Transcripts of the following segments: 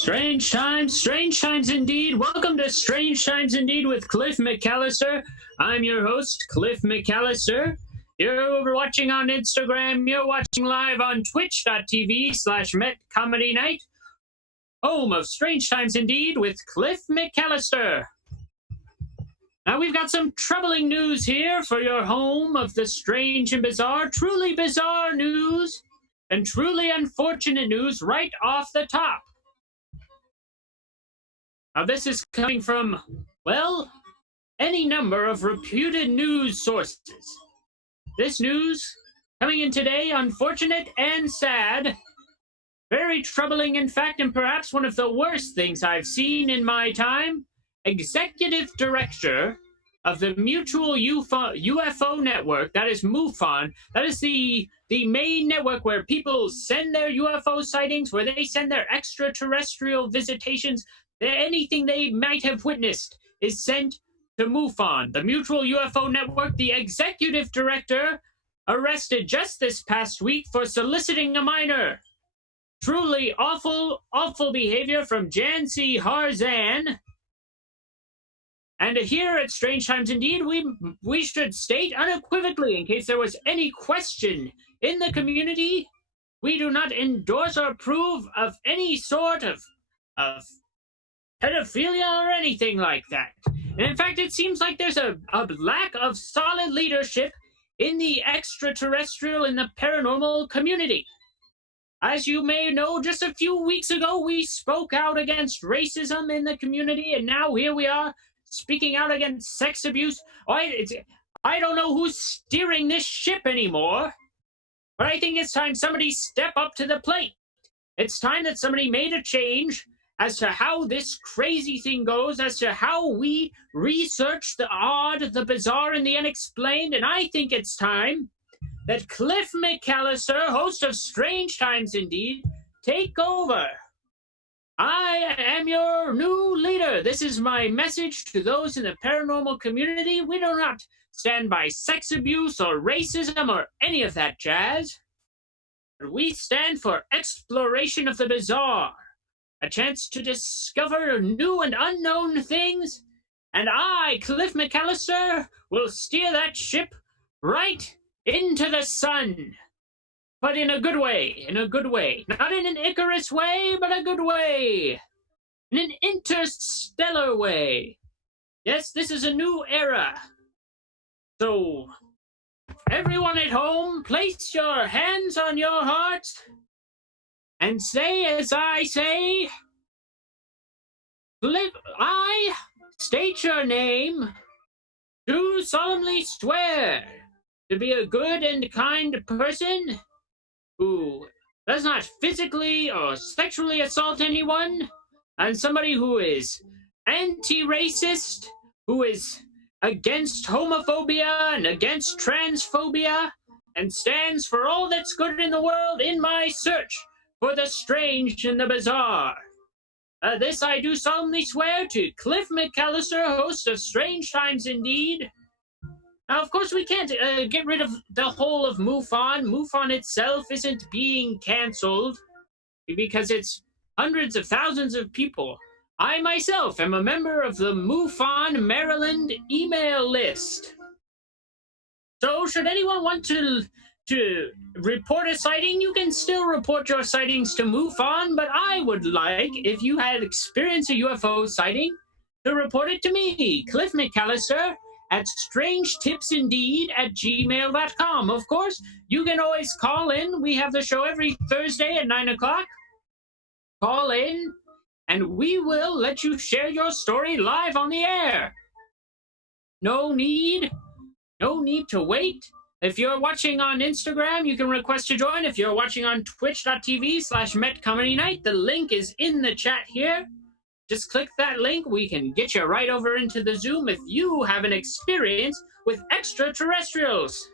Strange times indeed. Welcome to Strange Times Indeed with Cliff McCallister. I'm your host, Cliff McCallister. You're watching on Instagram. You're watching live on twitch.tv/MetComedyNight. Home of Strange Times Indeed with Cliff McCallister. Now we've got some troubling news here for your home of the strange and bizarre, truly bizarre news and truly unfortunate news right off the top. Now, this is coming from, well, any number of reputed news sources. This news coming in today, unfortunate and sad, very troubling, in fact, and perhaps one of the worst things I've seen in my time. Executive Director of the Mutual UFO Network, that is MUFON, that is the main network where people send their UFO sightings, where they send their extraterrestrial visitations. Anything they might have witnessed is sent to MUFON, the Mutual UFO Network. The executive director arrested just this past week for soliciting a minor. Truly awful, awful behavior from Jancy Harzan. And here at Strange Times Indeed, we should state unequivocally, in case there was any question in the community, we do not endorse or approve of any sort of pedophilia or anything like that. And in fact, it seems like there's a lack of solid leadership in the extraterrestrial and the paranormal community. As you may know, just a few weeks ago, we spoke out against racism in the community, and now here we are speaking out against sex abuse. I don't know who's steering this ship anymore, but I think it's time somebody step up to the plate. It's time that somebody made a change as to how this crazy thing goes, as to how we research the odd, the bizarre, and the unexplained. And I think it's time that Cliff McCallister, host of Strange Times Indeed, take over. I am your new leader. This is my message to those in the paranormal community. We do not stand by sex abuse or racism or any of that jazz. But we stand for exploration of the bizarre. A chance to discover new and unknown things, and I, Cliff McCallister, will steer that ship right into the sun. But in a good way, Not in an Icarus way, but a good way. In an interstellar way. Yes, this is a new era. So, everyone at home, place your hands on your hearts and say as I say, I state your name, do solemnly swear to be a good and kind person who does not physically or sexually assault anyone, and somebody who is anti-racist, who is against homophobia and against transphobia, and stands for all that's good in the world in my search for the strange and the bizarre. This I do solemnly swear to Cliff McCallister, host of Strange Times Indeed. Now, of course, we can't get rid of the whole of MUFON. MUFON itself isn't being canceled because it's hundreds of thousands of people. I myself am a member of the MUFON Maryland email list. So should anyone want to report a sighting, you can still report your sightings to MUFON, but I would like, if you had experienced a UFO sighting, to report it to me, Cliff McCallister, at strangetipsindeed@gmail.com. Of course, you can always call in. We have the show every Thursday at 9 o'clock. Call in, and we will let you share your story live on the air. No need to wait. If you're watching on Instagram, you can request to join. If you're watching on twitch.tv/MetComedyNight, the link is in the chat here. Just click that link. We can get you right over into the Zoom if you have an experience with extraterrestrials.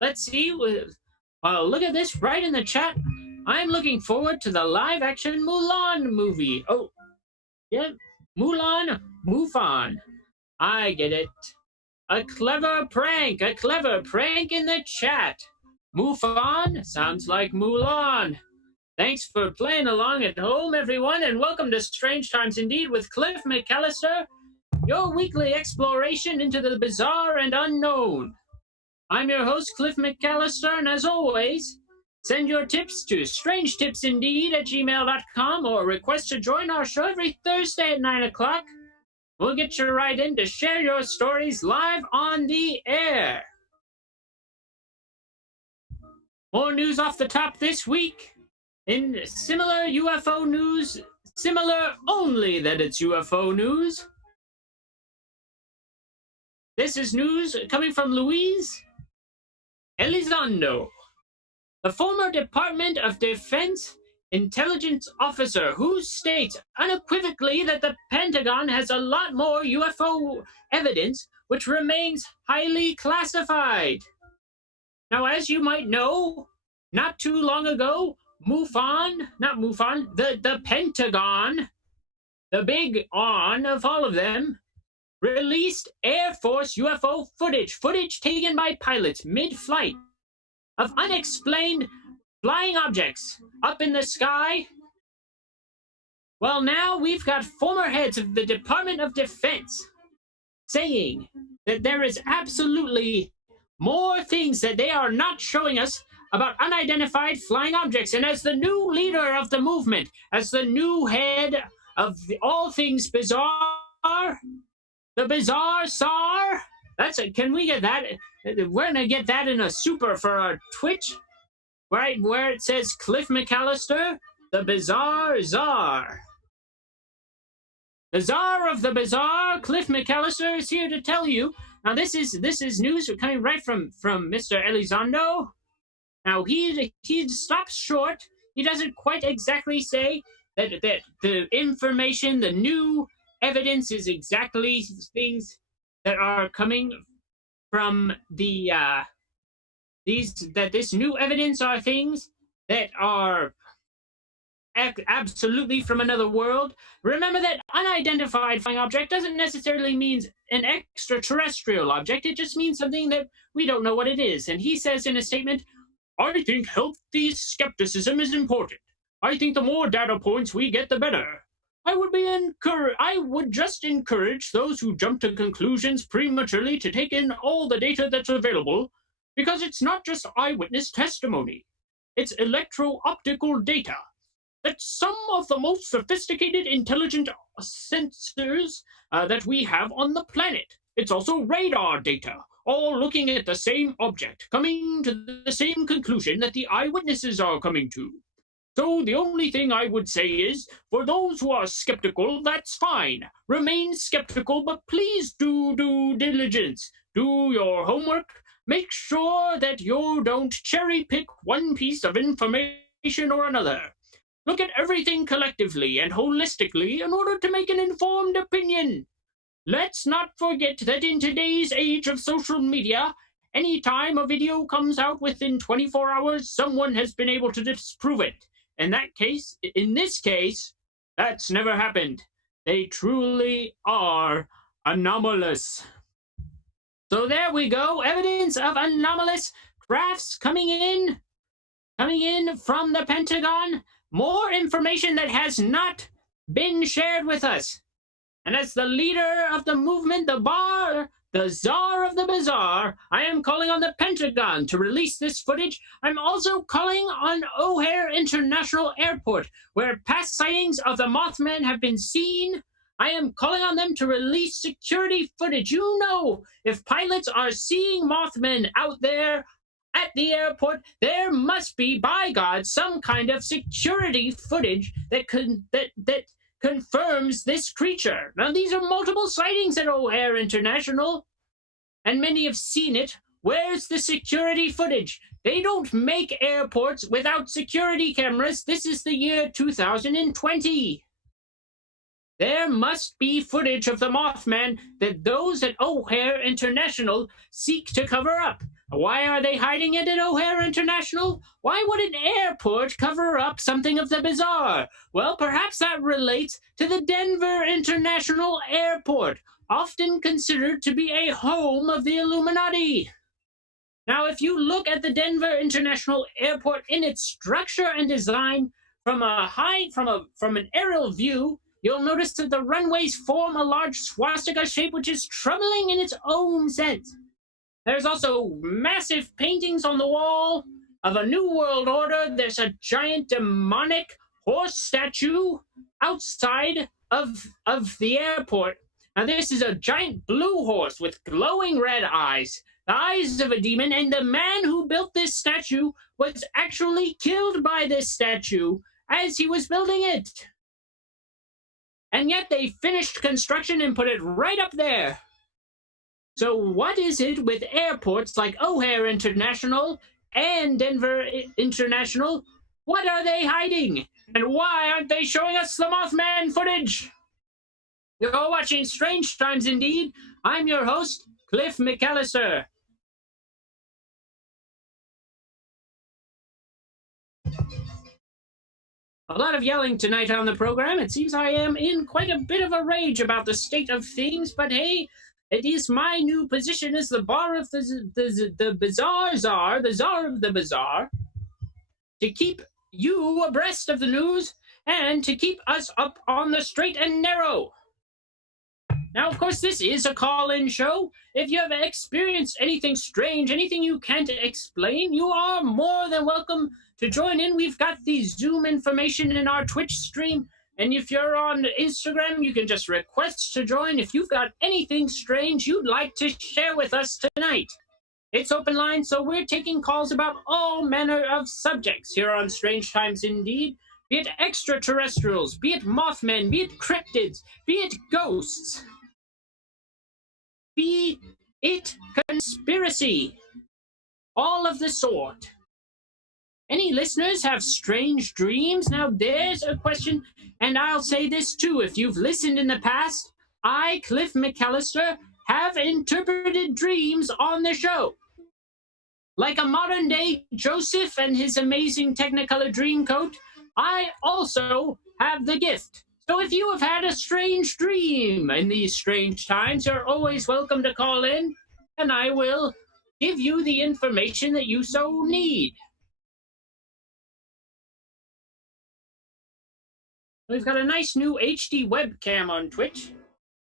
Let's see. Look at this right in the chat. I'm looking forward to the live-action Mulan movie. Oh, yeah, MUFON. I get it. A clever prank in the chat. MUFON sounds like Mulan. Thanks for playing along at home, everyone, and welcome to Strange Times Indeed with Cliff McCallister, your weekly exploration into the bizarre and unknown. I'm your host, Cliff McCallister, and as always, send your tips to strangetipsindeed@gmail.com or request to join our show every Thursday at 9 o'clock. We'll get you right in to share your stories live on the air. More news off the top this week. In similar UFO news, similar only that it's UFO news. This is news coming from Luis Elizondo, the former Department of Defense intelligence officer who states unequivocally that the Pentagon has a lot more UFO evidence which remains highly classified. Now, as you might know, not too long ago, the Pentagon, the big on of all of them, released Air Force UFO footage taken by pilots mid-flight of unexplained flying objects up in the sky. Well, now we've got former heads of the Department of Defense saying that there is absolutely more things that they are not showing us about unidentified flying objects. And as the new leader of the movement, as the new head of all things bizarre, the bizarre czar, can we get that? We're gonna get that in a super for our Twitch, right where it says Cliff McCallister, the bizarre czar. The czar of the bizarre, Cliff McCallister, is here to tell you. Now this is news coming right from Mr. Elizondo. Now he stops short. He doesn't quite exactly say that the information, the new evidence is exactly things that are coming from the this new evidence are things that are absolutely from another world. Remember that unidentified flying object doesn't necessarily mean an extraterrestrial object. It just means something that we don't know what it is. And he says in a statement, I think healthy skepticism is important. I think the more data points we get, the better. I would just encourage those who jump to conclusions prematurely to take in all the data that's available, because it's not just eyewitness testimony. It's electro-optical data. That some of the most sophisticated intelligent sensors that we have on the planet. It's also radar data, all looking at the same object, coming to the same conclusion that the eyewitnesses are coming to. So the only thing I would say is, for those who are skeptical, that's fine. Remain skeptical, but please do due diligence. Do your homework. Make sure that you don't cherry pick one piece of information or another. Look at everything collectively and holistically in order to make an informed opinion. Let's not forget that in today's age of social media, anytime a video comes out within 24 hours, someone has been able to disprove it. In this case, that's never happened. They truly are anomalous. So there we go. Evidence of anomalous crafts coming in from the Pentagon. More information that has not been shared with us. And as the leader of the movement, the czar of the bizarre, I am calling on the Pentagon to release this footage. I'm also calling on O'Hare International Airport, where past sightings of the Mothman have been seen. I am calling on them to release security footage. You know, if pilots are seeing Mothmen out there at the airport, there must be, by God, some kind of security footage that confirms this creature. Now, these are multiple sightings at O'Hare International, and many have seen it. Where's the security footage? They don't make airports without security cameras. This is the year 2020. There must be footage of the Mothman that those at O'Hare International seek to cover up. Why are they hiding it at O'Hare International? Why would an airport cover up something of the bizarre? Well, perhaps that relates to the Denver International Airport, often considered to be a home of the Illuminati. Now, if you look at the Denver International Airport in its structure and design, from an aerial view, you'll notice that the runways form a large swastika shape, which is troubling in its own sense. There's also massive paintings on the wall of a new world order. There's a giant demonic horse statue outside of the airport. Now, this is a giant blue horse with glowing red eyes, the eyes of a demon, and the man who built this statue was actually killed by this statue as he was building it. And yet they finished construction and put it right up there. So what is it with airports like O'Hare International and Denver International? What are they hiding? And why aren't they showing us the Mothman footage? You're watching Strange Times Indeed. I'm your host, Cliff McCallister. A lot of yelling tonight on the program. It seems I am in quite a bit of a rage about the state of things, but hey, it is my new position as the bar of the Bazaar Czar, the Czar of the Bazaar, to keep you abreast of the news and to keep us up on the straight and narrow. Now, of course, this is a call-in show. If you have experienced anything strange, anything you can't explain, you are more than welcome to join in. We've got the Zoom information in our Twitch stream. And if you're on Instagram, you can just request to join if you've got anything strange you'd like to share with us tonight. It's open line, so we're taking calls about all manner of subjects here on Strange Times Indeed. Be it extraterrestrials, be it Mothmen, be it cryptids, be it ghosts, be it conspiracy, all of the sort. Any listeners have strange dreams? Now there's a question, and I'll say this too. If you've listened in the past, I, Cliff McCallister, have interpreted dreams on the show. Like a modern-day Joseph and his amazing Technicolor Dreamcoat, I also have the gift. So if you have had a strange dream in these strange times, you're always welcome to call in, and I will give you the information that you so need. We've got a nice new HD webcam on Twitch.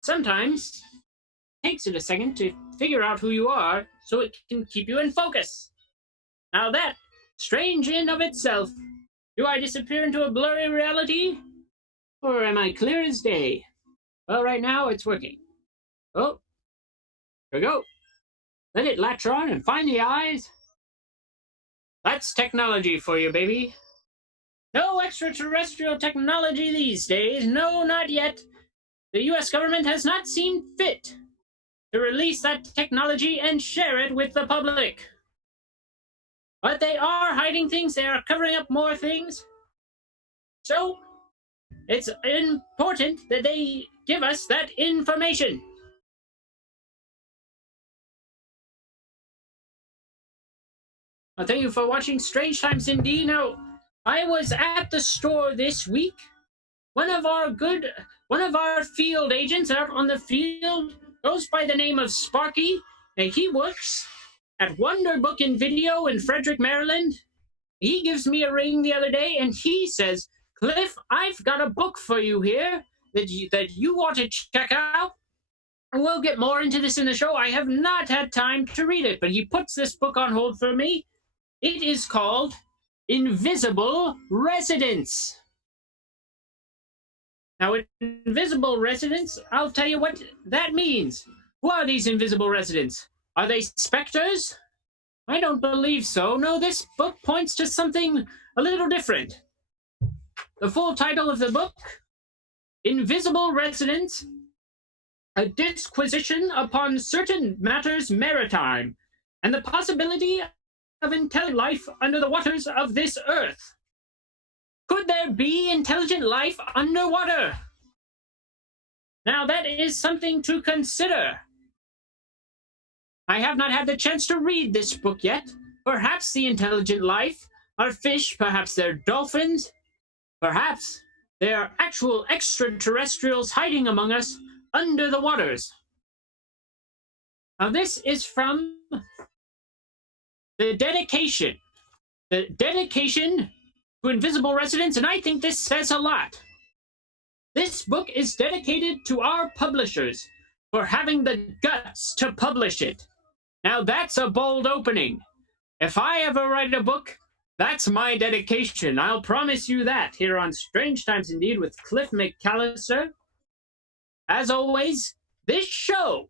Sometimes it takes it a second to figure out who you are so it can keep you in focus. Now that, strange in of itself. Do I disappear into a blurry reality? Or am I clear as day? Well, right now it's working. Oh, here we go. Let it latch on and find the eyes. That's technology for you, baby. No extraterrestrial technology these days. No, not yet. The US government has not seen fit to release that technology and share it with the public. But they are hiding things. They are covering up more things. So it's important that they give us that information. Well, thank you for watching Strange Times Indeed. Now, I was at the store this week. One of our field agents out on the field goes by the name of Sparky, and he works at Wonder Book and Video in Frederick, Maryland. He gives me a ring the other day, and he says, Cliff, I've got a book for you here that you ought to check out. We'll get more into this in the show. I have not had time to read it, but he puts this book on hold for me. It is called Invisible Residents. Now, invisible residents, I'll tell you what that means. Who are these invisible residents? Are they specters? I don't believe so. No, this book points to something a little different. The full title of the book, Invisible Residents, a disquisition upon certain matters maritime, and the possibility of intelligent life under the waters of this earth. Could there be intelligent life underwater? Now that is something to consider. I have not had the chance to read this book yet. Perhaps the intelligent life are fish, perhaps they're dolphins, perhaps they are actual extraterrestrials hiding among us under the waters. Now this is from the dedication to Invisible Residents, and I think this says a lot. This book is dedicated to our publishers for having the guts to publish it. Now that's a bold opening. If I ever write a book, that's my dedication. I'll promise you that here on Strange Times Indeed with Cliff McCallister. As always, this show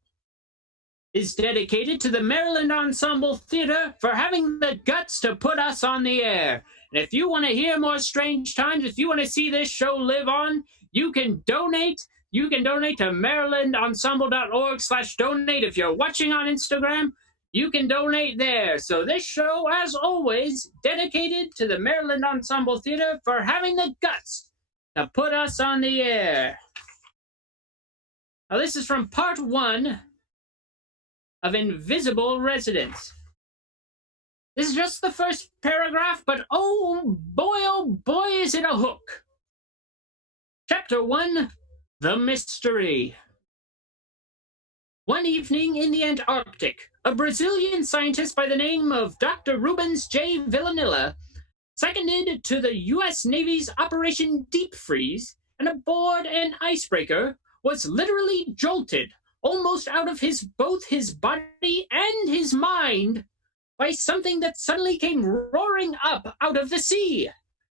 is dedicated to the Maryland Ensemble Theater for having the guts to put us on the air. And if you want to hear more Strange Times, if you want to see this show live on, you can donate. You can donate to marylandensemble.org/donate. If you're watching on Instagram, you can donate there. So this show, as always, dedicated to the Maryland Ensemble Theater for having the guts to put us on the air. Now this is from part 1 of Invisible Residents. This is just the first paragraph, but oh boy, is it a hook. Chapter 1, The Mystery. One evening in the Antarctic, a Brazilian scientist by the name of Dr. Rubens J. Villanilla, seconded to the U.S. Navy's Operation Deep Freeze, and aboard an icebreaker, was literally jolted almost out of both his body and his mind by something that suddenly came roaring up out of the sea,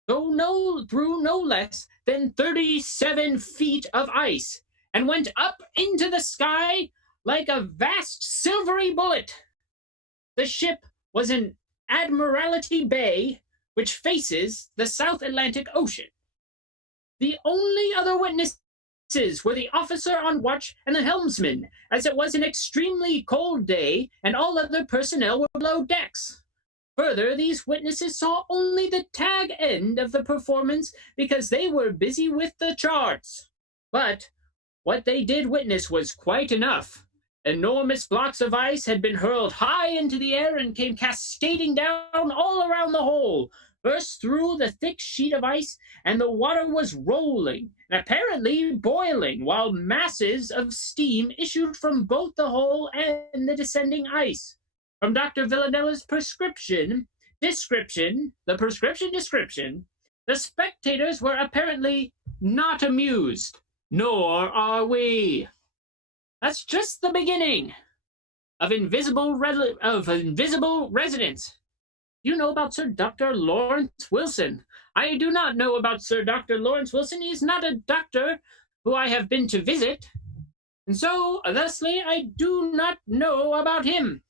through no less than 37 feet of ice, and went up into the sky like a vast silvery bullet. The ship was in Admiralty Bay, which faces the South Atlantic Ocean. The only other witnesses were the officer on watch and the helmsman, as it was an extremely cold day and all other personnel were below decks. Further, these witnesses saw only the tag end of the performance because they were busy with the charts. But what they did witness was quite enough. Enormous blocks of ice had been hurled high into the air and came cascading down all around the hole, burst through the thick sheet of ice, and the water was rolling and apparently boiling, while masses of steam issued from both the hole and the descending ice. From Dr. Villanilla's description, the spectators were apparently not amused, nor are we. That's just the beginning of Invisible Residents. You know about Sir Dr. Lawrence Wilson. I do not know about Sir Dr. Lawrence Wilson. He is not a doctor who I have been to visit, and so, thusly, I do not know about him.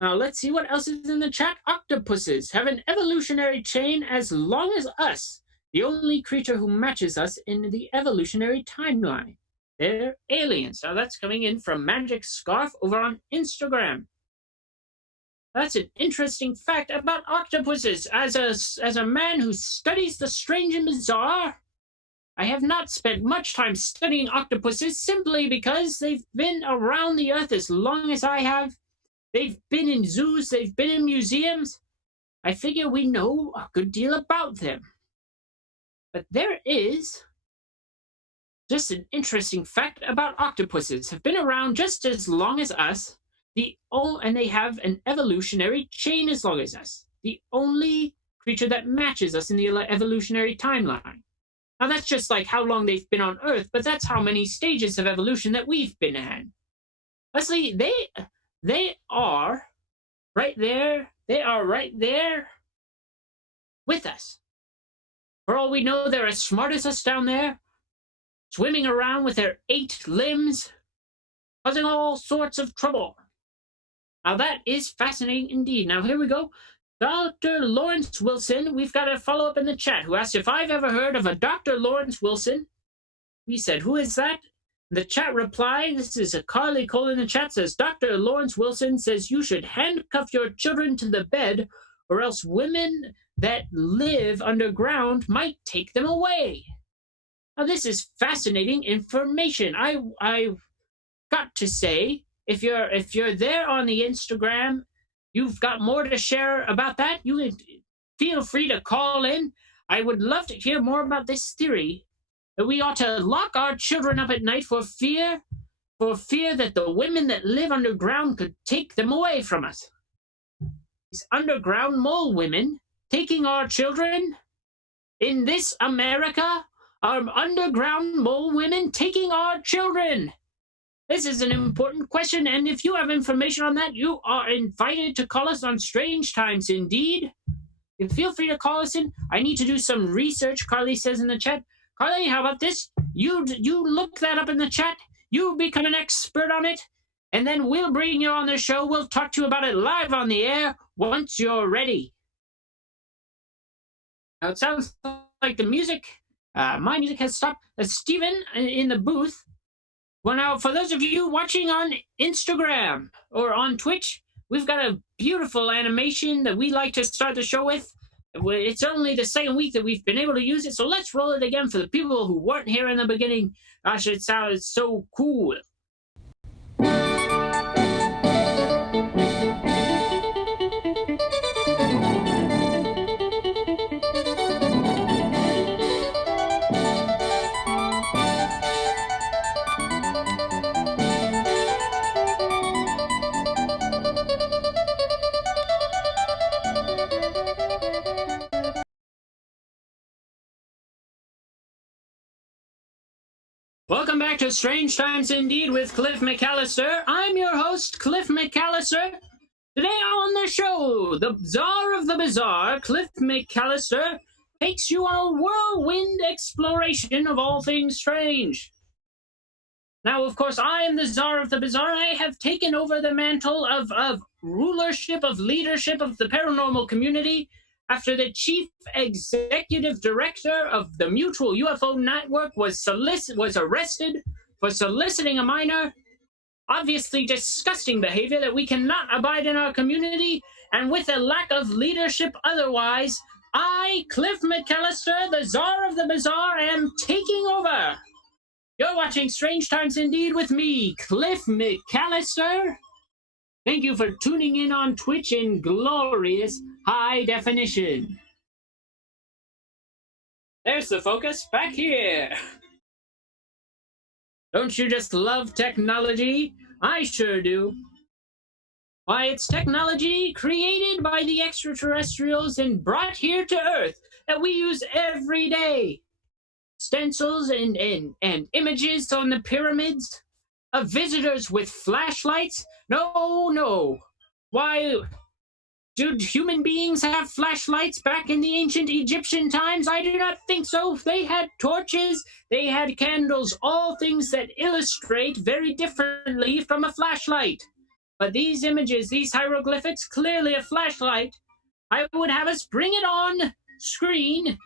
Now, let's see what else is in the chat. Octopuses have an evolutionary chain as long as us, the only creature who matches us in the evolutionary timeline. They're aliens. Now, that's coming in from Magic Scarf over on Instagram. That's an interesting fact about octopuses. As a man who studies the strange and bizarre, I have not spent much time studying octopuses simply because they've been around the earth as long as I have. They've been in zoos, they've been in museums. I figure we know a good deal about them. But there is just an interesting fact about octopuses. Have been around just as long as us. And they have an evolutionary chain as long as us. The only creature that matches us in the evolutionary timeline. Now that's just like how long they've been on Earth, but that's how many stages of evolution that we've been in. Leslie, they are right there. They are right there with us. For all we know, they're as smart as us down there, swimming around with their 8 limbs, causing all sorts of trouble. Now that is fascinating indeed. Now here we go. Dr. Lawrence Wilson, we've got a follow-up in the chat who asked if I've ever heard of a Dr. Lawrence Wilson. We said, who is that? The chat replied, this is a Carly Cole in the chat, says, Dr. Lawrence Wilson says you should handcuff your children to the bed or else women that live underground might take them away. Now this is fascinating information. I've got to say, if you're there on the Instagram, you've got more to share about that, you can feel free to call in. I would love to hear more about this theory that we ought to lock our children up at night for fear that the women that live underground could take them away from us. These underground mole women taking our children? In this America, are underground mole women taking our children? This is an important question, and if you have information on that, you are invited to call us on Strange Times Indeed. And feel free to call us in. I need to do some research, Carly says in the chat. Carly, how about this? You look that up in the chat. You become an expert on it, and then we'll bring you on the show. We'll talk to you about it live on the air once you're ready. Now, it sounds like the music, my music has stopped. Steven in the booth. Well, now, for those of you watching on Instagram or on Twitch, we've got a beautiful animation that we like to start the show with. It's only the second week that we've been able to use it, so let's roll it again for the people who weren't here in the beginning. Gosh, it sounds so cool. Welcome back to Strange Times Indeed with Cliff McCallister. I'm your host, Cliff McCallister. Today on the show, the Czar of the Bizarre, Cliff McCallister, takes you on a whirlwind exploration of all things strange. Now, of course, I am the Czar of the Bizarre. I have taken over the mantle of rulership, of leadership of the paranormal community after the chief executive director of the Mutual UFO Network was arrested for soliciting a minor. Obviously disgusting behavior that we cannot abide in our community, and with a lack of leadership otherwise, I, Cliff McCallister, the Czar of the Bizarre, am taking over. You're watching Strange Times Indeed with me, Cliff McCallister. Thank you for tuning in on Twitch in glorious high definition. There's the focus back here. Don't you just love technology? I sure do. Why, it's technology created by the extraterrestrials and brought here to Earth that we use every day. Stencils and images on the pyramids of visitors with flashlights? No. Why, did human beings have flashlights back in the ancient Egyptian times? I do not think so. They had torches, they had candles, all things that illustrate very differently from a flashlight. But these images, these hieroglyphics, clearly a flashlight. I would have us bring it on screen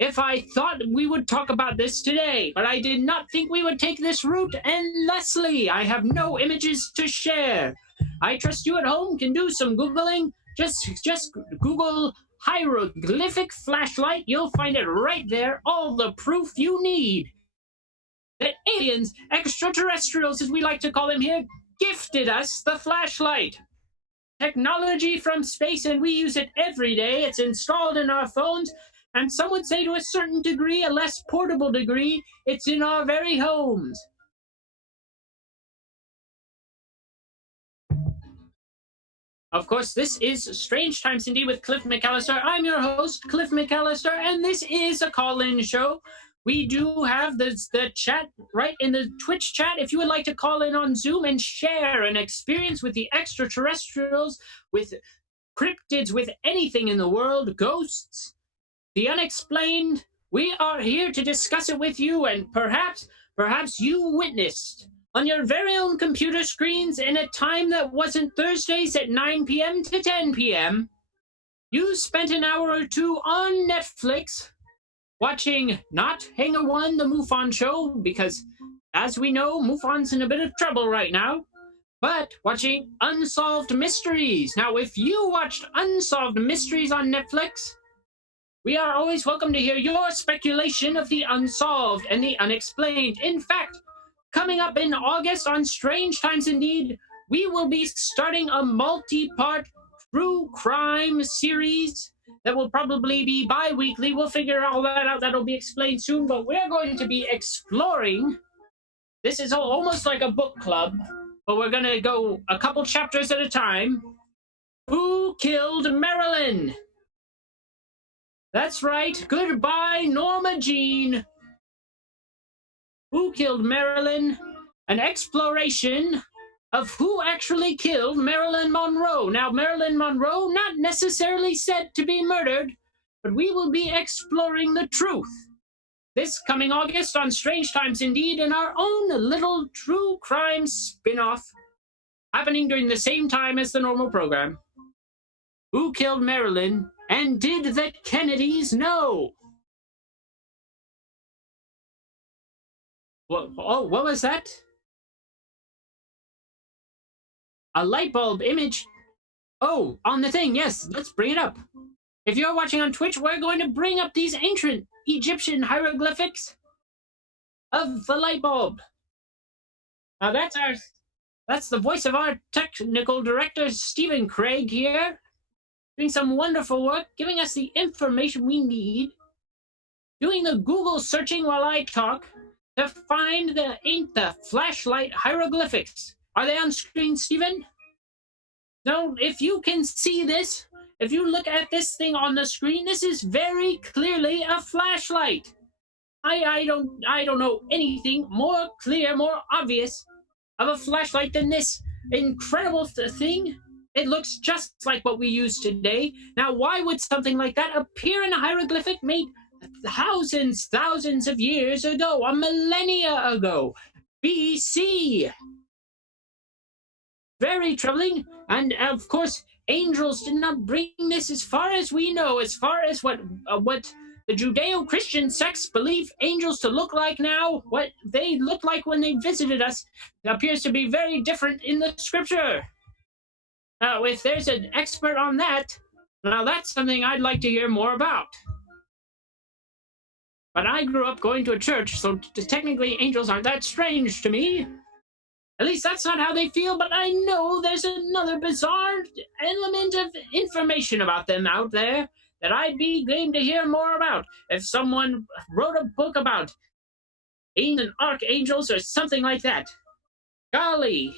if I thought we would talk about this today, but I did not think we would take this route. And Leslie, I have no images to share. I trust you at home can do some Googling. Just Google hieroglyphic flashlight. You'll find it right there. All the proof you need that aliens, extraterrestrials as we like to call them here, gifted us the flashlight. Technology from space, and we use it every day. It's installed in our phones. And some would say to a certain degree, a less portable degree, it's in our very homes. Of course, this is Strange Times Indeed with Cliff McCallister. I'm your host, Cliff McCallister, and this is a call-in show. We do have the chat right in the Twitch chat. If you would like to call in on Zoom and share an experience with the extraterrestrials, with cryptids, with anything in the world, ghosts, the unexplained, we are here to discuss it with you, and perhaps you witnessed on your very own computer screens in a time that wasn't Thursdays at 9 p.m. to 10 p.m. You spent an hour or two on Netflix watching not Hangar 1, the MUFON show, because as we know, MUFON's in a bit of trouble right now, but watching Unsolved Mysteries. Now, if you watched Unsolved Mysteries on Netflix, we are always welcome to hear your speculation of the unsolved and the unexplained. In fact, coming up in August on Strange Times Indeed, we will be starting a multi-part true crime series that will probably be bi-weekly. We'll figure all that out. That'll be explained soon, but we're going to be exploring. This is almost like a book club, but we're going to go a couple chapters at a time. Who killed Marilyn? That's right. Goodbye, Norma Jean. Who killed Marilyn? An exploration of who actually killed Marilyn Monroe. Now, Marilyn Monroe, not necessarily said to be murdered, but we will be exploring the truth. This coming August on Strange Times Indeed in our own little true crime spin-off, happening during the same time as the normal program. Who killed Marilyn, and did the Kennedys know? What was that? A light bulb image? Oh, on the thing, yes, let's bring it up. If you're watching on Twitch, we're going to bring up these ancient Egyptian hieroglyphics of the light bulb. Now that's the voice of our technical director, Stephen Craig here, doing some wonderful work, giving us the information we need, doing the Google searching while I talk to find the flashlight hieroglyphics. Are they on screen, Stephen? No, if you can see this, if you look at this thing on the screen, this is very clearly a flashlight. I don't know anything more clear, more obvious of a flashlight than this incredible thing. It looks just like what we use today. Now, why would something like that appear in a hieroglyphic made thousands of years ago, a millennia ago, BC? Very troubling. And of course, angels did not bring this, as far as we know, as far as what the Judeo-Christian sects believe angels to look like now, what they looked like when they visited us, appears to be very different in the scripture. Now, if there's an expert on that, now that's something I'd like to hear more about. But I grew up going to a church, so technically angels aren't that strange to me. At least that's not how they feel, but I know there's another bizarre element of information about them out there that I'd be game to hear more about. If someone wrote a book about ancient archangels or something like that. Golly.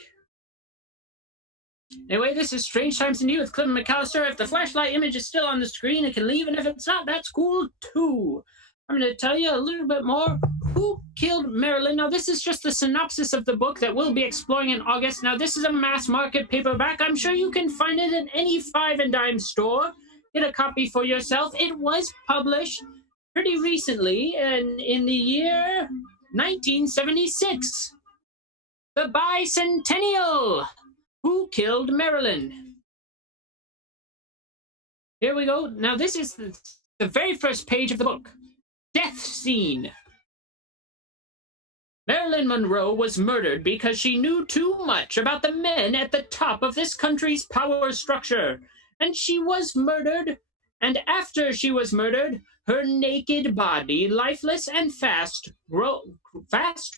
Anyway, this is Strange Times Indeed with Cliff and McCallister. If the flashlight image is still on the screen, it can leave, and if it's not, that's cool too. I'm going to tell you a little bit more. Who killed Marilyn? Now, this is just the synopsis of the book that we'll be exploring in August. Now, this is a mass market paperback. I'm sure you can find it in any 5 and dime store. Get a copy for yourself. It was published pretty recently in the year 1976. The Bicentennial. Who killed Marilyn? Here we go. Now, this is the very first page of the book. Death scene. Marilyn Monroe was murdered because she knew too much about the men at the top of this country's power structure. And she was murdered. And after she was murdered, her naked body, lifeless and fast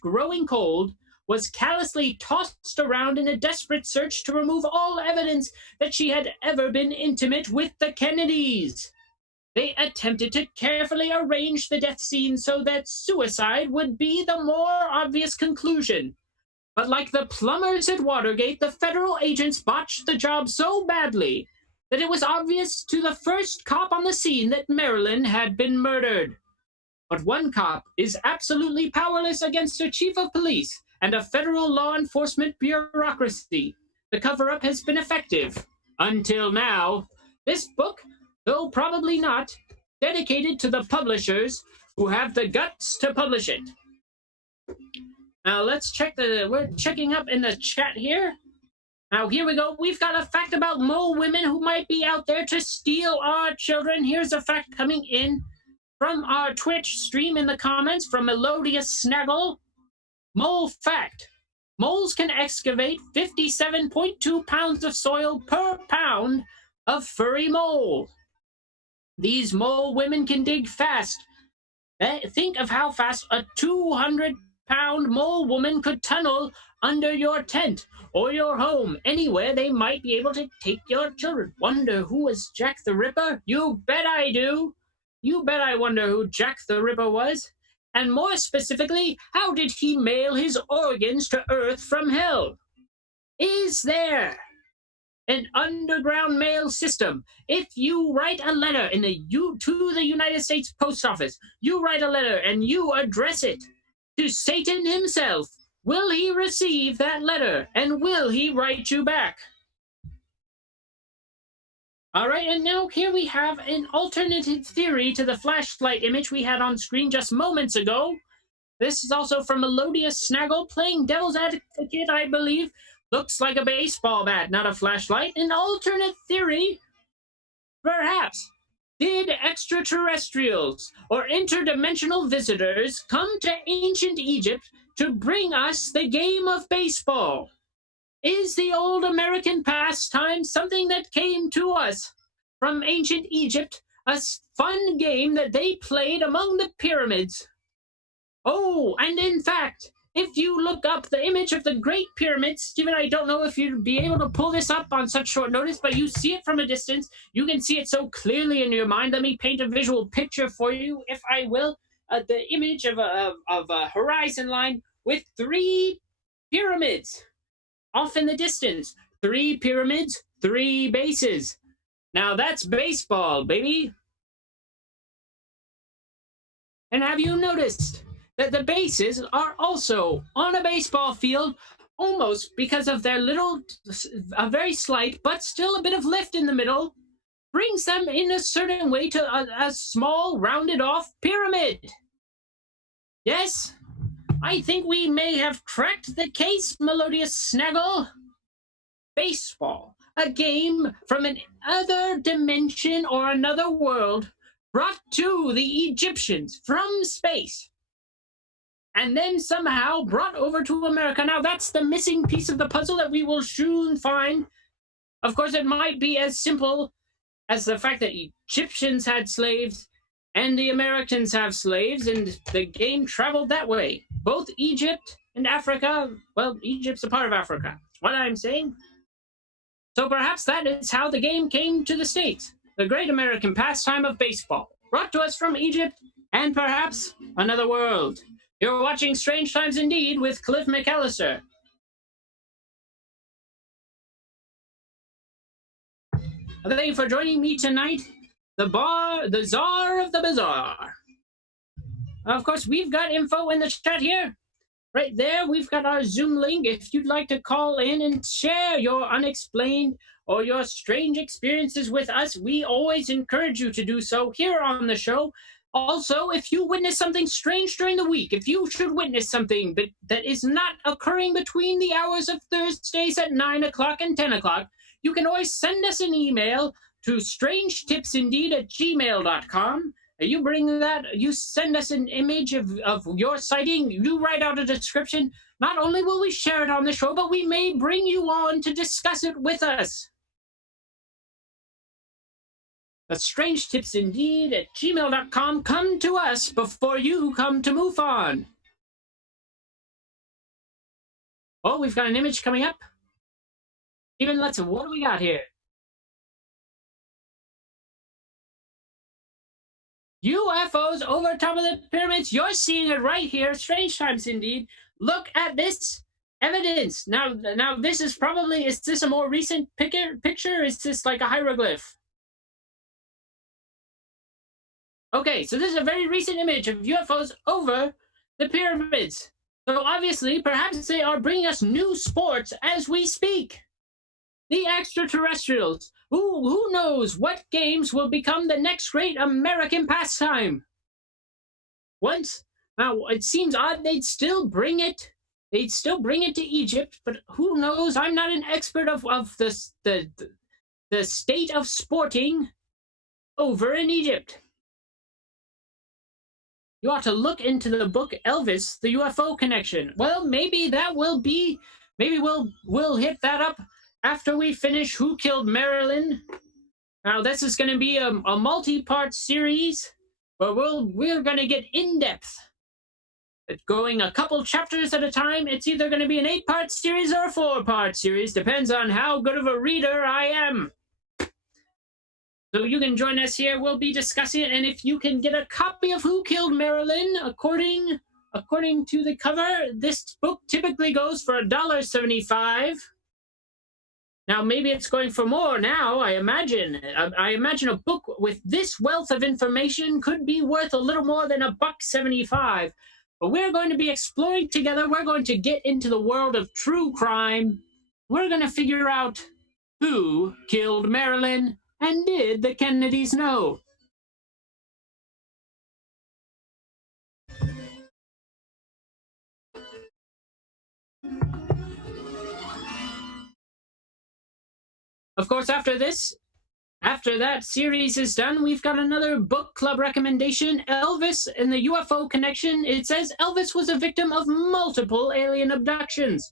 growing cold, was callously tossed around in a desperate search to remove all evidence that she had ever been intimate with the Kennedys. They attempted to carefully arrange the death scene so that suicide would be the more obvious conclusion. But like the plumbers at Watergate, the federal agents botched the job so badly that it was obvious to the first cop on the scene that Marilyn had been murdered. But one cop is absolutely powerless against a chief of police and a federal law enforcement bureaucracy. The cover-up has been effective. Until now. This book, though probably not, dedicated to the publishers who have the guts to publish it. Now let's check we're checking up in the chat here. Now here we go. We've got a fact about mole women who might be out there to steal our children. Here's a fact coming in from our Twitch stream in the comments from Melodious Snaggle. Mole fact. Moles can excavate 57.2 pounds of soil per pound of furry mole. These mole women can dig fast. Think of how fast a 200-pound mole woman could tunnel under your tent or your home. Anywhere they might be able to take your children. Wonder who was Jack the Ripper? You bet I do. You bet I wonder who Jack the Ripper was. And more specifically, how did he mail his organs to Earth from hell? Is there an underground mail system. If you write a letter to the United States Post Office, you write a letter and you address it to Satan himself, will he receive that letter and will he write you back? All right, and now here we have an alternative theory to the flashlight image we had on screen just moments ago. This is also from Melodious Snaggle, playing devil's advocate, I believe. Looks like a baseball bat, not a flashlight. An alternate theory, perhaps. Did extraterrestrials or interdimensional visitors come to ancient Egypt to bring us the game of baseball? Is the old American pastime something that came to us from ancient Egypt, a fun game that they played among the pyramids? Oh, and in fact, if you look up the image of the Great Pyramids, Stephen, I don't know if you'd be able to pull this up on such short notice, but you see it from a distance. You can see it so clearly in your mind. Let me paint a visual picture for you, if I will. The image of a horizon line with 3 pyramids off in the distance. 3 pyramids, 3 bases. Now that's baseball, baby. And have you noticed that the bases are also on a baseball field, almost because of their a very slight, but still a bit of lift in the middle, brings them in a certain way to a small, rounded off pyramid? Yes, I think we may have cracked the case, Melodious Snaggle. Baseball, a game from another dimension or another world, brought to the Egyptians from space, and then somehow brought over to America. Now, that's the missing piece of the puzzle that we will soon find. Of course, it might be as simple as the fact that Egyptians had slaves and the Americans have slaves, and the game traveled that way. Both Egypt and Africa, well, Egypt's a part of Africa, that's what I'm saying. So perhaps that is how the game came to the States. The great American pastime of baseball, brought to us from Egypt and perhaps another world. You're watching Strange Times Indeed with Cliff McCallister. Thank you for joining me tonight, the Czar of the Bazaar. Of course, we've got info in the chat here. Right there, we've got our Zoom link. If you'd like to call in and share your unexplained or your strange experiences with us, we always encourage you to do so here on the show. Also, if you witness something strange during the week, if you should witness something that is not occurring between the hours of Thursdays at 9 o'clock and 10 o'clock, you can always send us an email to strangetipsindeed@gmail.com. You bring that, you send us an image of your sighting, you write out a description. Not only will we share it on the show, but we may bring you on to discuss it with us. That's strangetipsindeed@gmail.com. Come to us before you come to MUFON. Oh, we've got an image coming up. Even let's, what do we got here? UFOs over top of the pyramids. You're seeing it right here. Strange Times Indeed. Look at this evidence. Now this is probably, is this a more recent picture? Is this like a hieroglyph? Okay, so this is a very recent image of UFOs over the pyramids. So obviously, perhaps they are bringing us new sports as we speak. The extraterrestrials. Who knows what games will become the next great American pastime? Now, it seems odd they'd still bring it. They'd still bring it to Egypt, but who knows? I'm not an expert of the state of sporting over in Egypt. You ought to look into the book Elvis, the UFO Connection. Well, maybe that will be, maybe we'll hit that up after we finish Who Killed Marilyn. Now, this is going to be a multi-part series, but we're going to get in-depth. It's going a couple chapters at a time. It's either going to be an 8-part series or a 4-part series. Depends on how good of a reader I am. So you can join us here. We'll be discussing it. And if you can get a copy of Who Killed Marilyn, according to the cover, this book typically goes for $1.75. Now, maybe it's going for more now, I imagine. I imagine a book with this wealth of information could be worth a little more than $1.75. But we're going to be exploring together. We're going to get into the world of true crime. We're going to figure out who killed Marilyn, and did the Kennedys know? Of course, after that series is done, we've got another book club recommendation, Elvis and the UFO Connection. It says Elvis was a victim of multiple alien abductions.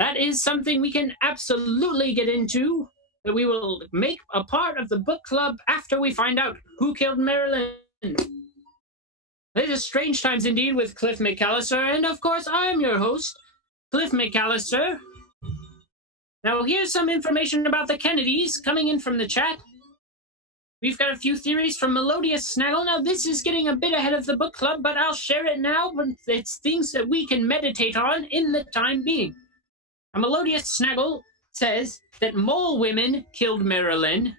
That is something we can absolutely get into, that we will make a part of the book club after we find out who killed Marilyn. This is Strange Times Indeed with Cliff McCallister, and of course, I'm your host, Cliff McCallister. Now, here's some information about the Kennedys coming in from the chat. We've got a few theories from Melodious Snaggle. Now, this is getting a bit ahead of the book club, but I'll share it now. It's things that we can meditate on in the time being. A Melodious Snaggle says that mole women killed Marilyn.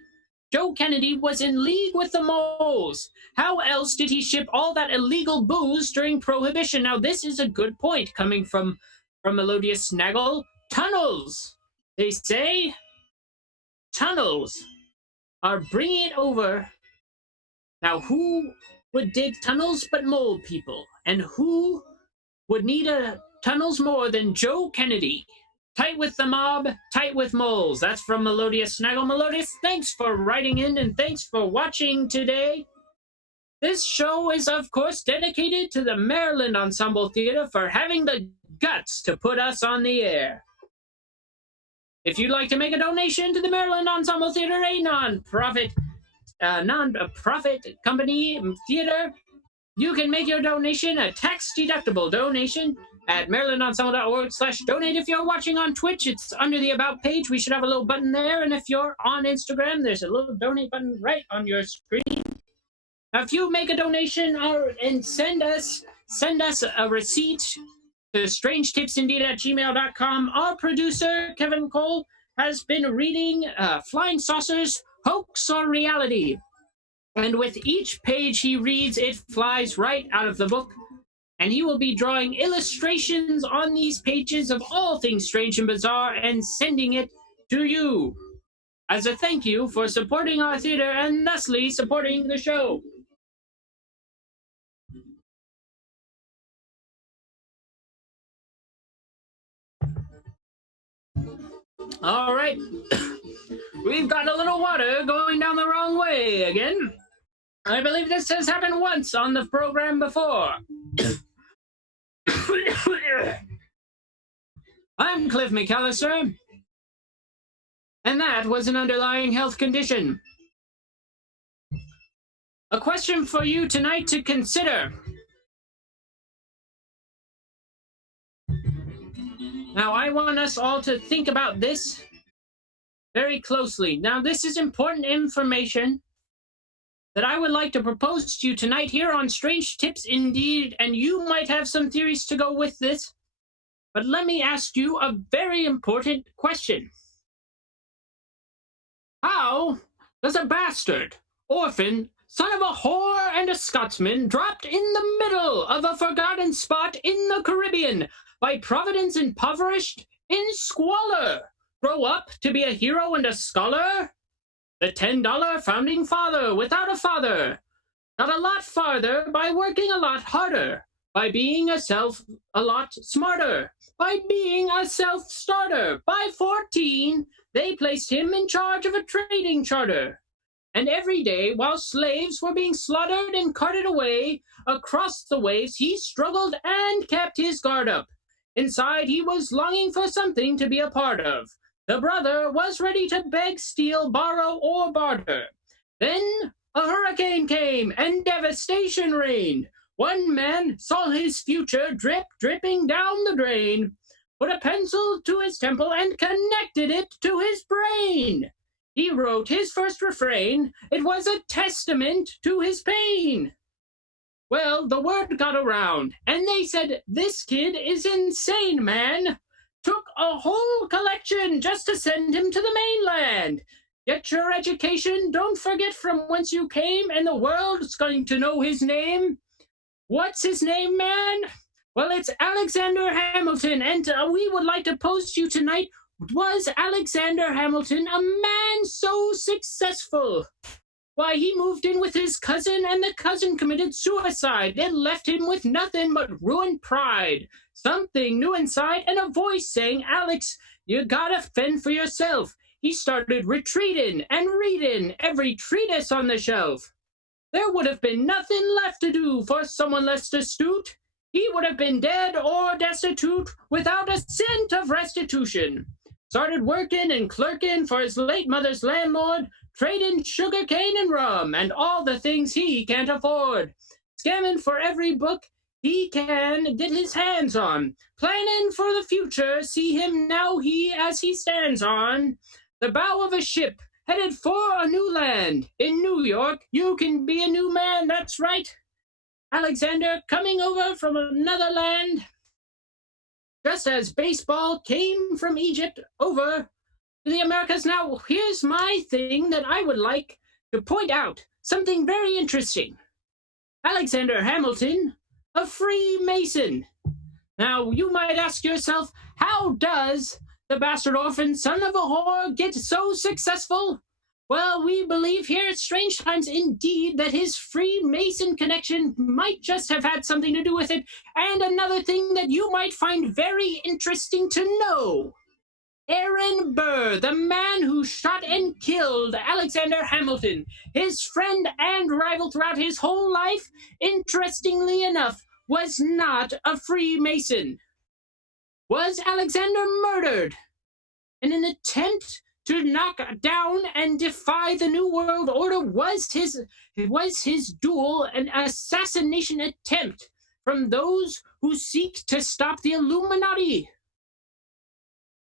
Joe Kennedy was in league with the moles. How else did he ship all that illegal booze during Prohibition? Now, this is a good point coming from Melodious Snaggle. Tunnels, they say. Tunnels are bringing it over. Now, who would dig tunnels but mole people? And who would need tunnels more than Joe Kennedy? Tight with the mob, tight with moles. That's from Melodious Snaggle. Melodious, thanks for writing in and thanks for watching today. This show is, of course, dedicated to the Maryland Ensemble Theater for having the guts to put us on the air. If you'd like to make a donation to the Maryland Ensemble Theater, a non-profit company theater, you can make your donation a tax-deductible donation at marylandensemble.org/donate. If you're watching on Twitch, it's under the About page. We should have a little button there. And if you're on Instagram, there's a little donate button right on your screen. Now, if you make a donation and send us a receipt to strangetipsindeed@gmail.com, our producer, Kevin Cole, has been reading Flying Saucers, Hoax or Reality. And with each page he reads, it flies right out of the book. And he will be drawing illustrations on these pages of all things strange and bizarre and sending it to you as a thank you for supporting our theater and thusly supporting the show. All right. We've got a little water going down the wrong way again. I believe this has happened once on the program before. I'm Cliff McCallister, and that was an underlying health condition. A question for you tonight to consider. Now, I want us all to think about this very closely. Now, this is important information that I would like to propose to you tonight here on Strange Tips Indeed, and you might have some theories to go with this. But let me ask you a very important question. How does a bastard, orphan, son of a whore and a Scotsman, dropped in the middle of a forgotten spot in the Caribbean, by Providence impoverished, in squalor, grow up to be a hero and a scholar? The $10 founding father without a father got a lot farther by working a lot harder, by being a lot smarter, by being a self-starter. By 14, they placed him in charge of a trading charter. And every day, while slaves were being slaughtered and carted away across the waves, he struggled and kept his guard up. Inside, he was longing for something to be a part of. The brother was ready to beg, steal, borrow, or barter. Then a hurricane came and devastation reigned. One man saw his future dripping down the drain, put a pencil to his temple and connected it to his brain. He wrote his first refrain. It was a testament to his pain. Well, the word got around, and they said, "This kid is insane, man. took a whole collection just to send him to the mainland. Get your education, don't forget from whence you came, and the world's going to know his name. What's his name, man? Well, it's Alexander Hamilton, and we would like to pose to you tonight, was Alexander Hamilton a man so successful? Why, he moved in with his cousin, and the cousin committed suicide and left him with nothing but ruined pride, something new inside, and a voice saying, Alex, you gotta fend for yourself. He started retreating and reading every treatise on the shelf. There would have been nothing left to do for someone less astute. He would have been dead or destitute without a cent of restitution. Started working and clerking for his late mother's landlord, trading sugar cane and rum and all the things he can't afford. Scamming for every book he can get his hands on. Planning for the future, see him now as he stands on the bow of a ship, headed for a new land. In New York, you can be a new man, that's right. Alexander coming over from another land, just as baseball came from Egypt over to the Americas. Now, here's my thing that I would like to point out. Something very interesting. Alexander Hamilton, a Freemason. Now, you might ask yourself, how does the bastard orphan son of a whore get so successful? Well, we believe here at Strange Times indeed that his Freemason connection might just have had something to do with it. And another thing that you might find very interesting to know. Aaron Burr, the man who shot and killed Alexander Hamilton, his friend and rival throughout his whole life, interestingly enough, was not a Freemason. Was Alexander murdered in an attempt to knock down and defy the New World Order? Was his duel an assassination attempt from those who seek to stop the Illuminati?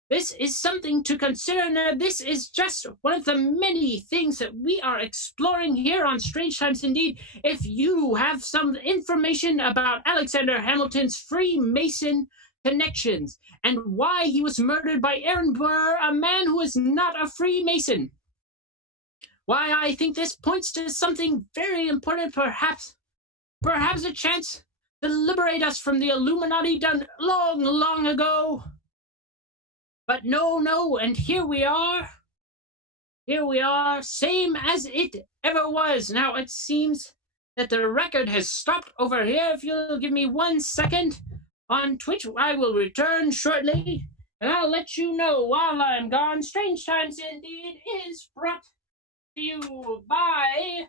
This is something to consider. Now, this is just one of the many things that we are exploring here on Strange Times Indeed. If you have some information about Alexander Hamilton's Freemason connections and why he was murdered by Aaron Burr, a man who is not a Freemason, why, I think this points to something very important, perhaps a chance to liberate us from the Illuminati done long, long ago. But no, and here we are, same as it ever was. Now, it seems that the record has stopped over here. If you'll give me 1 second on Twitch, I will return shortly, and I'll let you know while I'm gone. Strange Times Indeed is brought to you by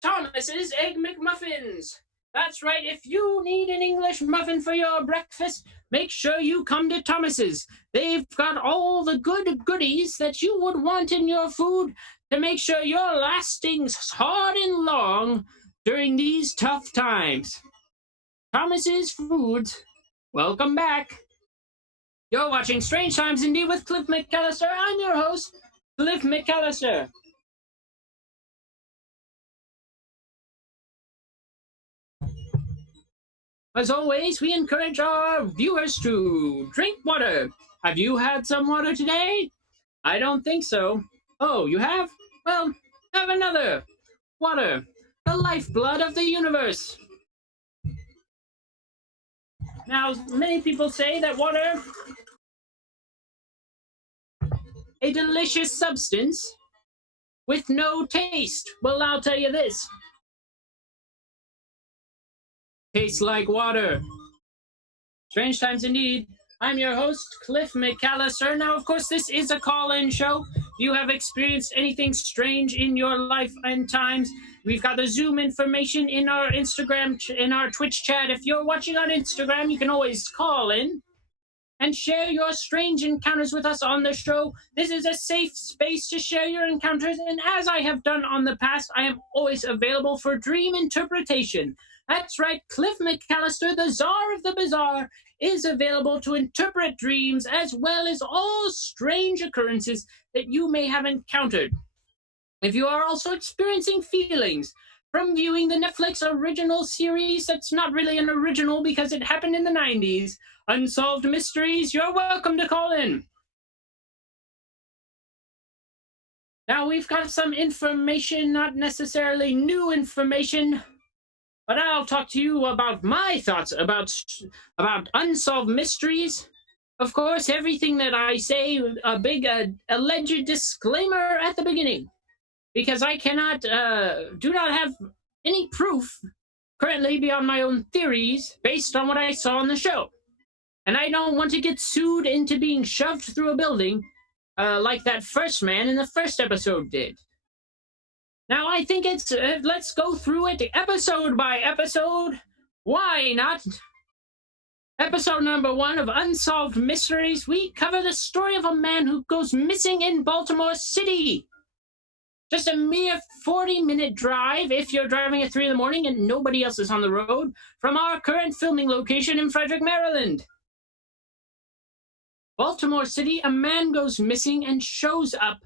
Thomas's Egg McMuffins. That's right, if you need an English muffin for your breakfast, make sure you come to Thomas's. They've got all the good goodies that you would want in your food to make sure you're lasting hard and long during these tough times. Thomas's Foods, welcome back. You're watching Strange Times Indeed with Cliff McCallister. I'm your host, Cliff McCallister. As always, we encourage our viewers to drink water. Have you had some water today? I don't think so. Oh, you have? Well, have another. Water, the lifeblood of the universe. Now, many people say that water, a delicious substance with no taste. Well, I'll tell you this. Tastes like water. Strange Times Indeed. I'm your host, Cliff McCallister. Now, of course, this is a call-in show. If you have experienced anything strange in your life and times, we've got the Zoom information in our Instagram, in our Twitch chat. If you're watching on Instagram, you can always call in and share your strange encounters with us on the show. This is a safe space to share your encounters, and as I have done on the past, I am always available for dream interpretation. That's right, Cliff McCallister, the Czar of the Bizarre, is available to interpret dreams as well as all strange occurrences that you may have encountered. If you are also experiencing feelings, from viewing the Netflix original series that's not really an original because it happened in the 90s. Unsolved Mysteries, you're welcome to call in. Now, we've got some information, not necessarily new information, but I'll talk to you about my thoughts about Unsolved Mysteries. Of course, everything that I say, a big alleged disclaimer at the beginning, because I do not have any proof currently beyond my own theories based on what I saw on the show. And I don't want to get sued into being shoved through a building like that first man in the first episode did. Now, I think it's, let's go through it episode by episode. Why not? Episode number 1 of Unsolved Mysteries, we cover the story of a man who goes missing in Baltimore City. Just a mere 40-minute drive if you're driving at 3 in the morning and nobody else is on the road from our current filming location in Frederick, Maryland. Baltimore City, a man goes missing and shows up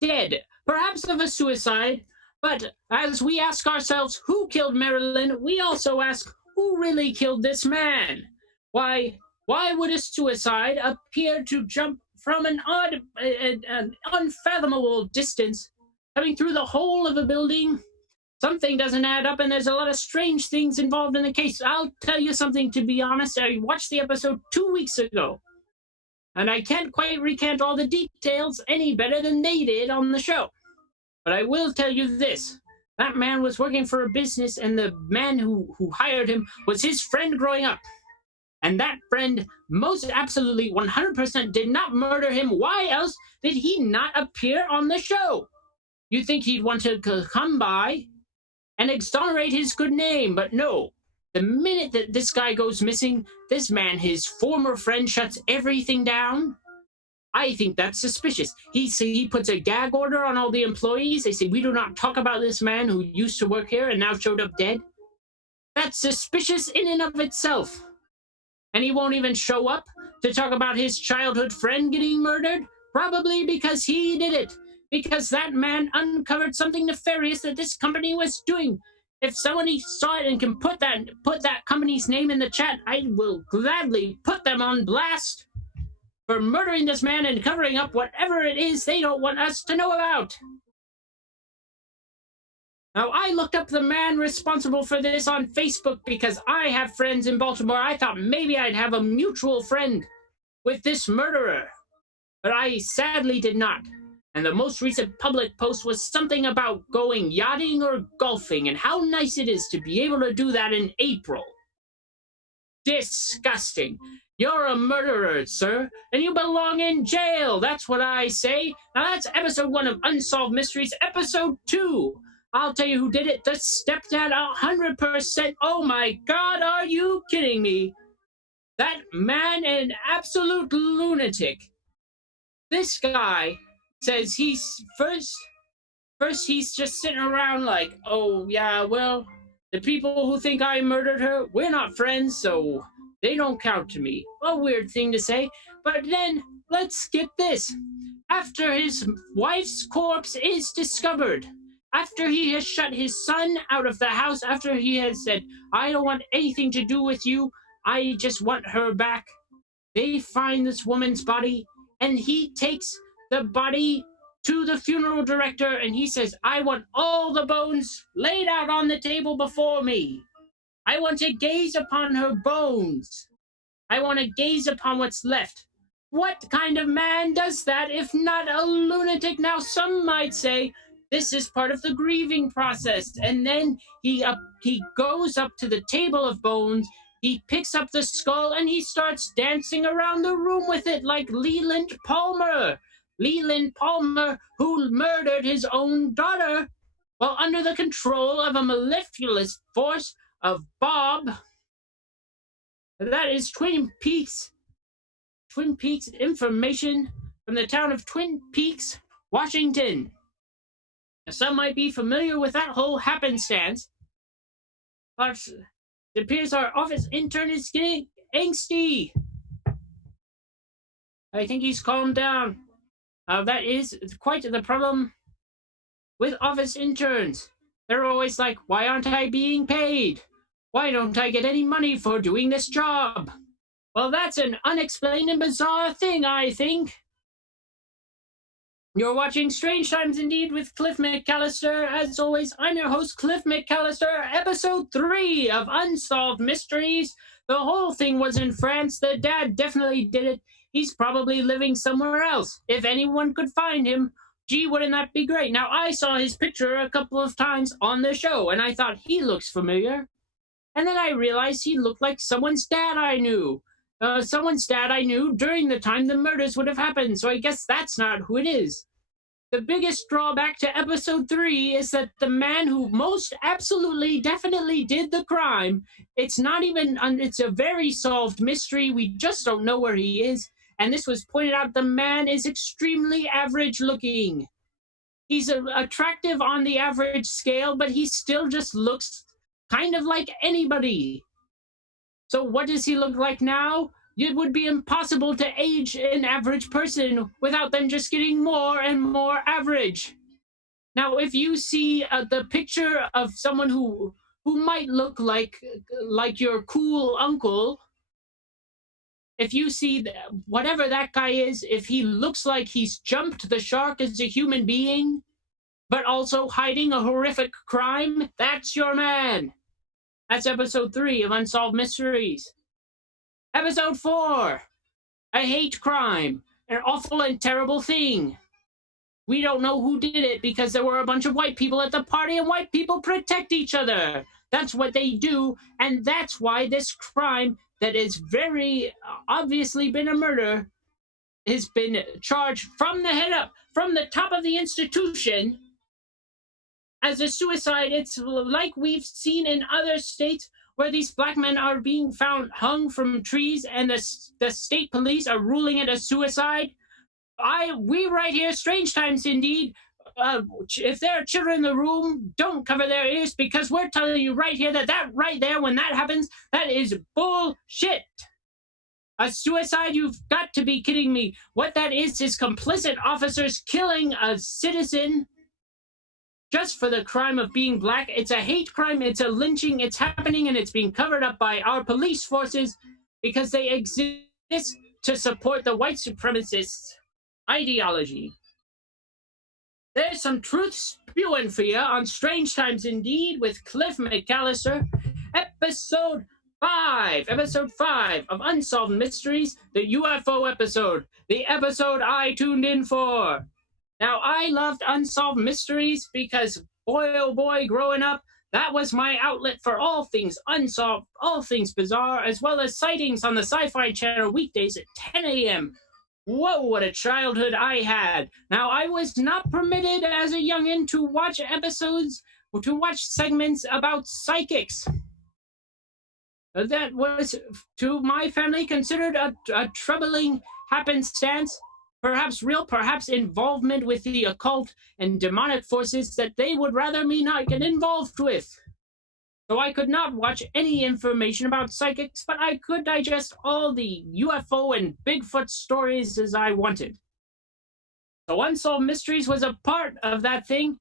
dead, perhaps of a suicide. But as we ask ourselves who killed Marilyn, we also ask who really killed this man. Why would a suicide appear to jump from an unfathomable distance, coming through the whole of a building? Something doesn't add up, and there's a lot of strange things involved in the case. I'll tell you something, to be honest. I watched the episode 2 weeks ago, and I can't quite recant all the details any better than they did on the show. But I will tell you this. That man was working for a business, and the man who hired him was his friend growing up. And that friend most absolutely 100% did not murder him. Why else did he not appear on the show? You'd think he'd want to come by and exonerate his good name, but no. The minute that this guy goes missing, this man, his former friend, shuts everything down. I think that's suspicious. He puts a gag order on all the employees. They say, we do not talk about this man who used to work here and now showed up dead. That's suspicious in and of itself. And he won't even show up to talk about his childhood friend getting murdered? Probably because he did it. Because that man uncovered something nefarious that this company was doing. If somebody saw it and can put that company's name in the chat, I will gladly put them on blast for murdering this man and covering up whatever it is they don't want us to know about. Now, I looked up the man responsible for this on Facebook because I have friends in Baltimore. I thought maybe I'd have a mutual friend with this murderer, but I sadly did not. And the most recent public post was something about going yachting or golfing and how nice it is to be able to do that in April. Disgusting. You're a murderer, sir, and you belong in jail. That's what I say. Now, that's episode 1 of Unsolved Mysteries. Episode 2. I'll tell you who did it. The stepdad, 100%. Oh, my God, are you kidding me? That man, an absolute lunatic. This guy says he's first he's just sitting around like, oh, yeah, well, the people who think I murdered her, we're not friends, so they don't count to me. A weird thing to say. But then, let's get this. After his wife's corpse is discovered, after he has shut his son out of the house, after he has said, I don't want anything to do with you, I just want her back, they find this woman's body, and he takes the body to the funeral director, and he says, I want all the bones laid out on the table before me. I want to gaze upon her bones. I want to gaze upon what's left. What kind of man does that if not a lunatic? Now, some might say this is part of the grieving process. And then he goes up to the table of bones, he picks up the skull, and he starts dancing around the room with it like Leland Palmer. Leland Palmer, who murdered his own daughter while under the control of a mellifluous force of Bob. That is Twin Peaks information from the town of Twin Peaks, Washington. Now, some might be familiar with that whole happenstance, but it appears our office intern is getting angsty. I think he's calmed down. That is quite the problem with office interns. They're always like, why aren't I being paid? Why don't I get any money for doing this job? Well, that's an unexplained and bizarre thing, I think. You're watching Strange Times Indeed with Cliff McCallister. As always, I'm your host, Cliff McCallister. Episode 3 of Unsolved Mysteries. The whole thing was in France. The dad definitely did it. He's probably living somewhere else. If anyone could find him, gee, wouldn't that be great? Now, I saw his picture a couple of times on the show, and I thought he looks familiar. And then I realized he looked like someone's dad I knew. Someone's dad I knew during the time the murders would have happened, so I guess that's not who it is. The biggest drawback to episode 3 is that the man who most absolutely definitely did the crime, it's not even, it's a very solved mystery. We just don't know where he is. And this was pointed out, the man is extremely average looking. He's attractive on the average scale, but he still just looks kind of like anybody. So what does he look like now? It would be impossible to age an average person without them just getting more and more average. Now, if you see the picture of someone who might look like your cool uncle, if you see whatever that guy is, if he looks like he's jumped the shark as a human being, but also hiding a horrific crime, that's your man. That's episode 3 of Unsolved Mysteries. Episode 4, a hate crime, an awful and terrible thing. We don't know who did it because there were a bunch of white people at the party, and white people protect each other. That's what they do, and that's why this crime that is very obviously been a murder has been charged from the head up, from the top of the institution, as a suicide. It's like we've seen in other states where these black men are being found hung from trees and the state police are ruling it a suicide. We right here, Strange Times Indeed, if there are children in the room, don't cover their ears, because we're telling you right here that right there, when that happens, that is bullshit. A suicide? You've got to be kidding me. What that is complicit officers killing a citizen just for the crime of being black. It's a hate crime, it's a lynching, it's happening, and it's being covered up by our police forces because they exist to support the white supremacist ideology. There's some truth spewing for you on Strange Times Indeed with Cliff McCallister. Episode 5 of Unsolved Mysteries, the UFO episode, the episode I tuned in for. Now, I loved Unsolved Mysteries because, boy, oh boy, growing up, that was my outlet for all things unsolved, all things bizarre, as well as sightings on the Sci-Fi Channel weekdays at 10 a.m. Whoa, what a childhood I had. Now, I was not permitted as a youngin' to watch episodes or to watch segments about psychics. That was, to my family, considered a troubling happenstance. Perhaps real, perhaps involvement with the occult and demonic forces that they would rather me not get involved with. So I could not watch any information about psychics, but I could digest all the UFO and Bigfoot stories as I wanted. So Unsolved Mysteries was a part of that thing.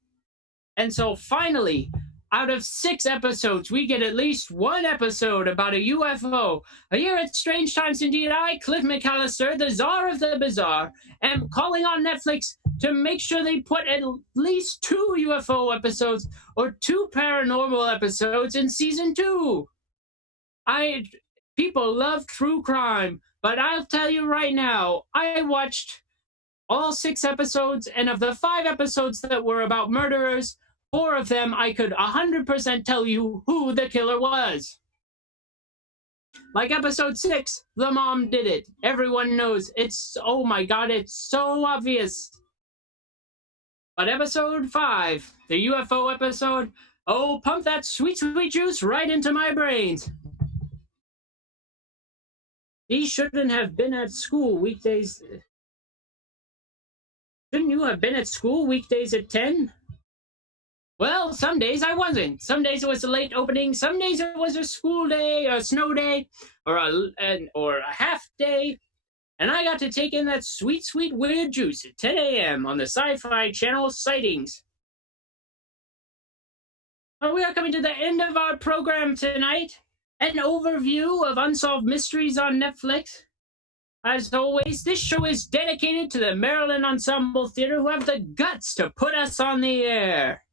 And so finally, out of 6 episodes, we get at least 1 episode about a UFO. Here at Strange Times Indeed, I, Cliff McCallister, the czar of the bizarre, am calling on Netflix to make sure they put at least 2 UFO episodes or 2 paranormal episodes in season 2. People love true crime, but I'll tell you right now, I watched all 6 episodes, and of the 5 episodes that were about murderers, 4 of them I could 100% tell you who the killer was. Like episode 6, the mom did it. Everyone knows. It's, oh my god, it's so obvious. But episode 5, the UFO episode, oh, pump that sweet, sweet juice right into my brains. He shouldn't have been at school weekdays. Shouldn't you have been at school weekdays at 10? Well, some days I wasn't. Some days it was a late opening. Some days it was a school day, or a snow day, or a half day. And I got to take in that sweet, sweet weird juice at 10 a.m. on the Sci-Fi Channel sightings. We are coming to the end of our program tonight. An overview of Unsolved Mysteries on Netflix. As always, this show is dedicated to the Maryland Ensemble Theater who have the guts to put us on the air.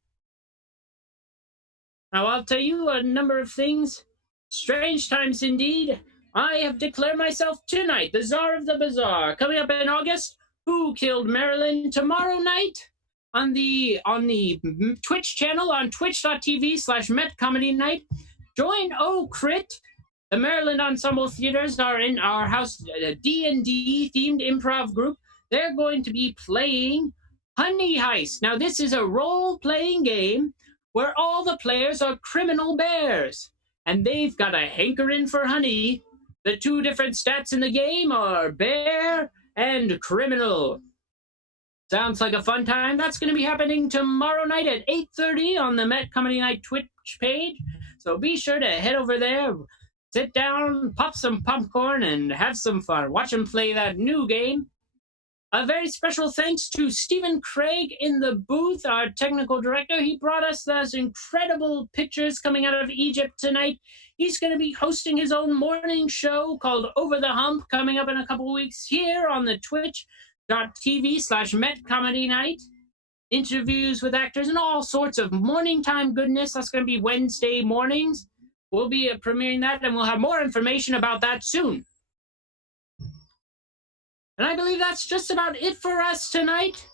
Now, I'll tell you a number of things. Strange times indeed. I have declared myself tonight the Czar of the Bazaar. Coming up in August, Who Killed Marilyn? Tomorrow night on the Twitch channel on twitch.tv/Met Comedy Night. Join Crit. The Maryland Ensemble Theaters are in our house, a D&D themed improv group. They're going to be playing Honey Heist. Now, this is a role-playing game where all the players are criminal bears, and they've got a hankering for honey. The two different stats in the game are bear and criminal. Sounds like a fun time. That's going to be happening tomorrow night at 8:30 on the Met Comedy Night Twitch page. So be sure to head over there, sit down, pop some popcorn, and have some fun. Watch them play that new game. A very special thanks to Stephen Craig in the booth, our technical director. He brought us those incredible pictures coming out of Egypt tonight. He's going to be hosting his own morning show called Over the Hump coming up in a couple weeks here on the twitch.tv/Met Comedy Night. Interviews with actors and all sorts of morning time goodness. That's going to be Wednesday mornings. We'll be premiering that, and we'll have more information about that soon. And I believe that's just about it for us tonight.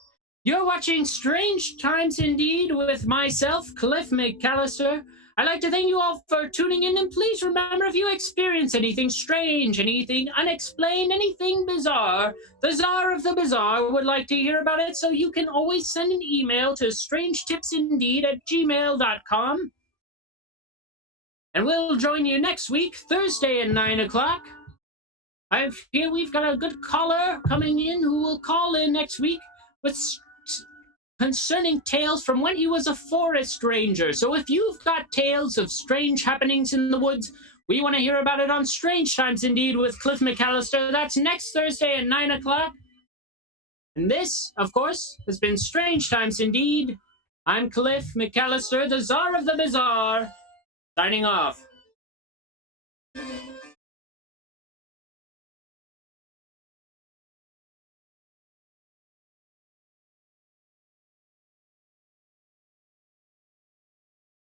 You're watching Strange Times Indeed with myself, Cliff McCallister. I'd like to thank you all for tuning in, and please remember, if you experience anything strange, anything unexplained, anything bizarre, the Czar of the Bazaar would like to hear about it, so you can always send an email to strangetipsindeed@gmail.com. And we'll join you next week, Thursday at 9 o'clock. I hear we've got a good caller coming in who will call in next week with concerning tales from when he was a forest ranger. So if you've got tales of strange happenings in the woods, we want to hear about it on Strange Times Indeed with Cliff McCallister. That's next Thursday at 9 o'clock. And this, of course, has been Strange Times Indeed. I'm Cliff McCallister, the Czar of the Bazaar, signing off.